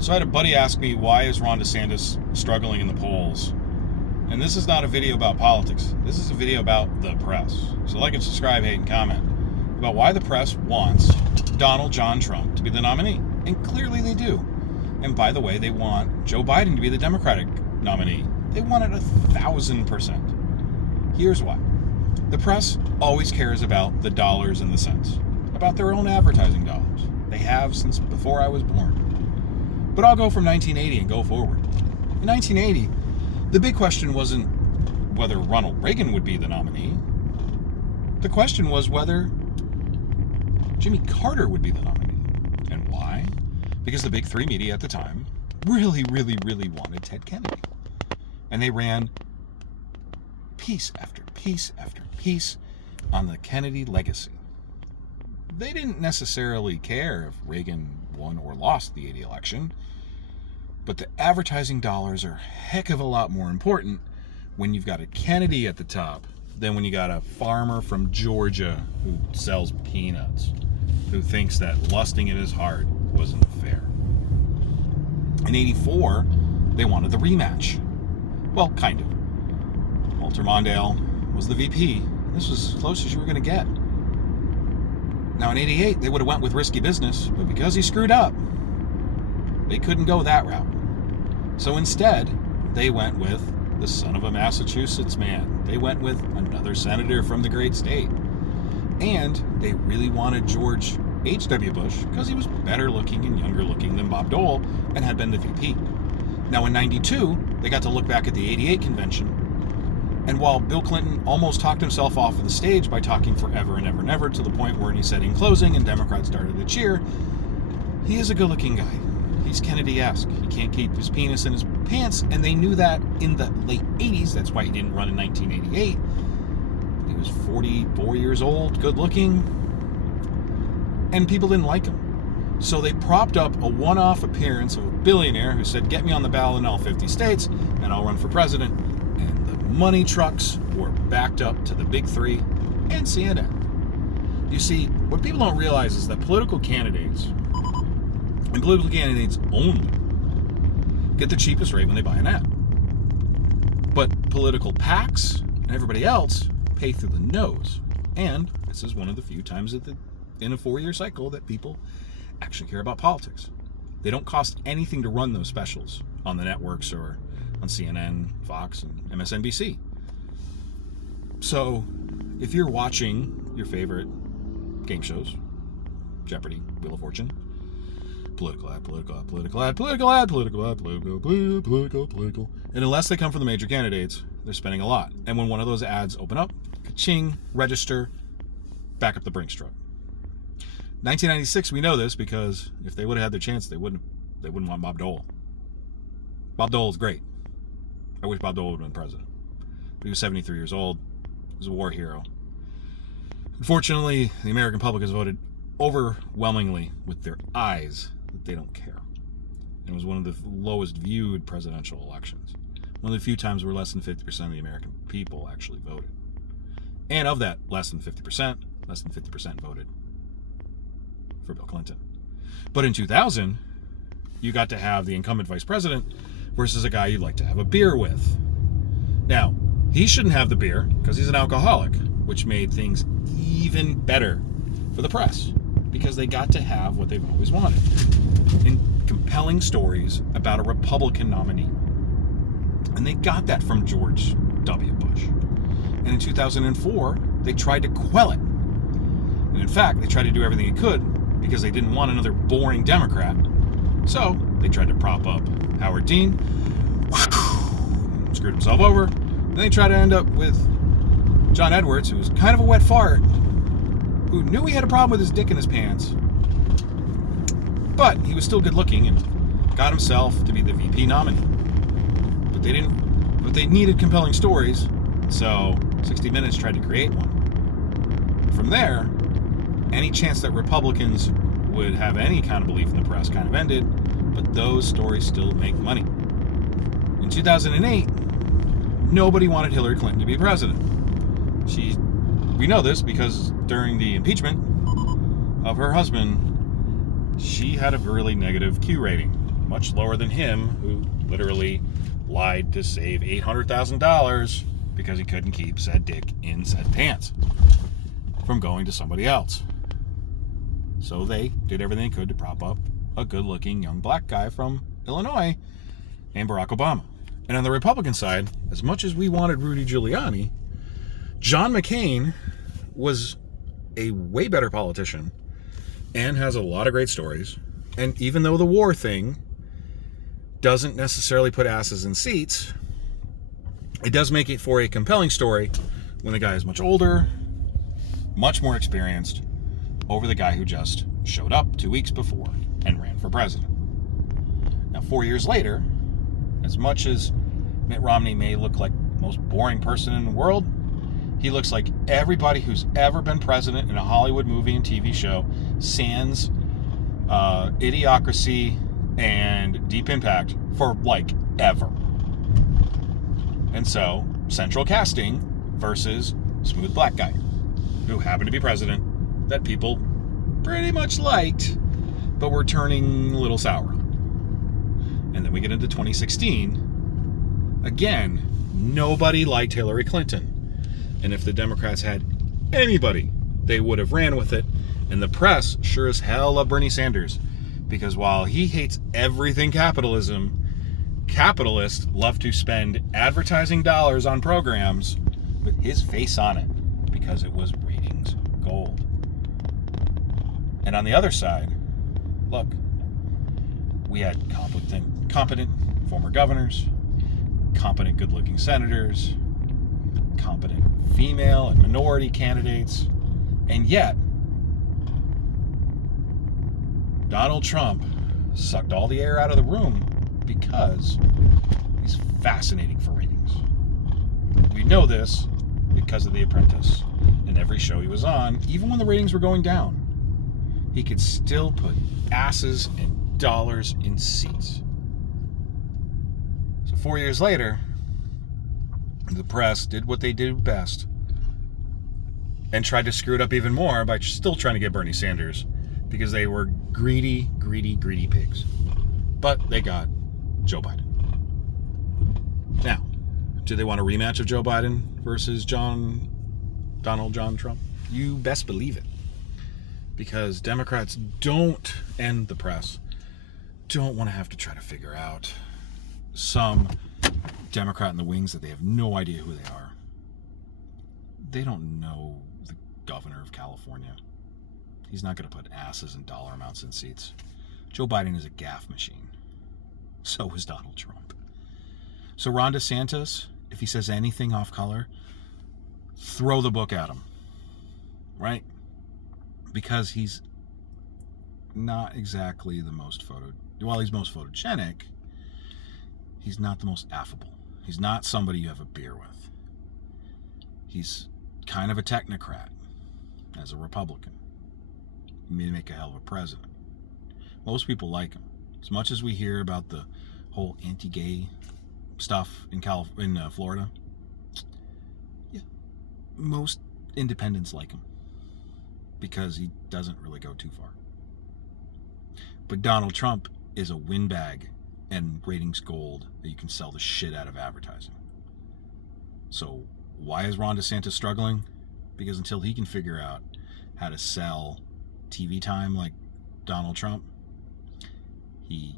So I had a buddy ask me, why is Ron DeSantis struggling in the polls? And this is not a video about politics. This is a video about the press. So like and subscribe, hate, and comment about why the press wants Donald John Trump to be the nominee. And clearly they do. And by the way, they want Joe Biden to be the Democratic nominee. They want it 1,000%. Here's why. The press always cares about the dollars and the cents, about their own advertising dollars. They have since before I was born. But I'll go from 1980 and go forward. In 1980, the big question wasn't whether Ronald Reagan would be the nominee. The question was whether Jimmy Carter would be the nominee. And why? Because the big three media at the time really wanted Ted Kennedy. And they ran piece after piece after piece on the Kennedy legacy. They didn't necessarily care if Reagan won or lost the 80 election, but the advertising dollars are a heck of a lot more important when you've got a Kennedy at the top than when you got a farmer from Georgia who sells peanuts, who thinks that lusting in his heart wasn't fair. In 84, they wanted the rematch. Well, kind of. Walter Mondale was the VP. This was as close as you were going to get. Now, in 88, they would have went with risky business, but because he screwed up, they couldn't go that route. So instead, they went with the son of a Massachusetts man. They went with another senator from the great state. And they really wanted George H.W. Bush because he was better looking and younger looking than Bob Dole and had been the VP. Now, in 92, they got to look back at the 88 convention. And while Bill Clinton almost talked himself off of the stage by talking forever and ever and ever to the point where he said in closing and Democrats started to cheer, he is a good-looking guy. He's Kennedy-esque. He can't keep his penis in his pants, and they knew that in the late 80s. That's why he didn't run in 1988. He was 44 years old, good-looking, and people didn't like him. So they propped up a one-off appearance of a billionaire who said, get me on the ballot in all 50 states, and I'll run for president. And the money trucks were backed up to the big three and CNN. You see, what people don't realize is that political candidates, and political candidates only, get the cheapest rate when they buy an ad. But political PACs and everybody else pay through the nose. And this is one of the few times in a 4-year cycle that people actually care about politics. They don't cost anything to run those specials on the networks or on CNN, Fox, and MSNBC. So if you're watching your favorite game shows, Jeopardy, Wheel of Fortune, political ad, and unless they come from the major candidates, they're spending a lot. And when one of those ads open up, ka-ching, register, back up the Brinks truck. 1996, we know this because if they would have had their chance, they wouldn't want Bob Dole. Bob Dole is great. I wish Bob Dole would have been president. But he was 73 years old. He was a war hero. Unfortunately, the American public has voted overwhelmingly with their eyes that they don't care. And it was one of the lowest viewed presidential elections. One of the few times where less than 50% of the American people actually voted. And of that less than 50% voted for Bill Clinton. But in 2000, you got to have the incumbent vice president versus a guy you'd like to have a beer with. Now, he shouldn't have the beer because he's an alcoholic, which made things even better for the press because they got to have what they've always wanted. And compelling stories about a Republican nominee. And they got that from George W. Bush. And in 2004, they tried to quell it. And in fact, they tried to do everything they could because they didn't want another boring Democrat. So they tried to prop up Howard Dean, screwed himself over. Then they tried to end up with John Edwards, who was kind of a wet fart, who knew he had a problem with his dick in his pants, but he was still good looking and got himself to be the VP nominee. But they needed compelling stories, so 60 Minutes tried to create one. From there, any chance that Republicans would have any kind of belief in the press kind of ended, but those stories still make money. In 2008, nobody wanted Hillary Clinton to be president. We know this because during the impeachment of her husband, she had a really negative Q rating. much lower than him, who literally lied to save $800,000 because he couldn't keep said dick in said pants from going to somebody else. So they did everything they could to prop up a good-looking young black guy from Illinois named Barack Obama. And on the Republican side, as much as we wanted Rudy Giuliani, John McCain was a way better politician and has a lot of great stories. And even though the war thing doesn't necessarily put asses in seats, it does make it for a compelling story when the guy is much older, much more experienced, over the guy who just showed up 2 weeks before and ran for president. Now, 4 years later, as much as Mitt Romney may look like the most boring person in the world, he looks like everybody who's ever been president in a Hollywood movie and TV show, sans Idiocracy and Deep Impact, for like ever. And so, central casting versus smooth black guy who happened to be president that people pretty much liked, but were turning a little sour on. And then we get into 2016. Again, nobody liked Hillary Clinton. And if the Democrats had anybody, they would have ran with it. And the press sure as hell loved Bernie Sanders. Because while he hates everything capitalism, capitalists love to spend advertising dollars on programs with his face on it. Because it was ratings gold. And on the other side, look, we had competent former governors, competent good-looking senators, competent female and minority candidates, and yet Donald Trump sucked all the air out of the room because he's fascinating for ratings. We know this because of The Apprentice and every show he was on. Even when the ratings were going down, he could still put asses and dollars in seats. So 4 years later, the press did what they do best and tried to screw it up even more by still trying to get Bernie Sanders, because they were greedy pigs. But they got Joe Biden. Now, do they want a rematch of Joe Biden versus Donald John Trump? You best believe it. Because Democrats don't, and the press, don't want to have to try to figure out some Democrat in the wings that they have no idea who they are. They don't know the governor of California. He's not going to put asses and dollar amounts in seats. Joe Biden is a gaffe machine. So is Donald Trump. So Ron DeSantis, if he says anything off color, throw the book at him. Right? Because he's not exactly the most he's most photogenic, he's not the most affable. He's not somebody you have a beer with. He's kind of a technocrat as a Republican. He may make a hell of a president. Most people like him. As much as we hear about the whole anti-gay stuff in Florida, yeah, most independents like him because he doesn't really go too far. But Donald Trump is a windbag and ratings gold that you can sell the shit out of advertising. So why is Ron DeSantis struggling? Because until he can figure out how to sell TV time like Donald Trump, he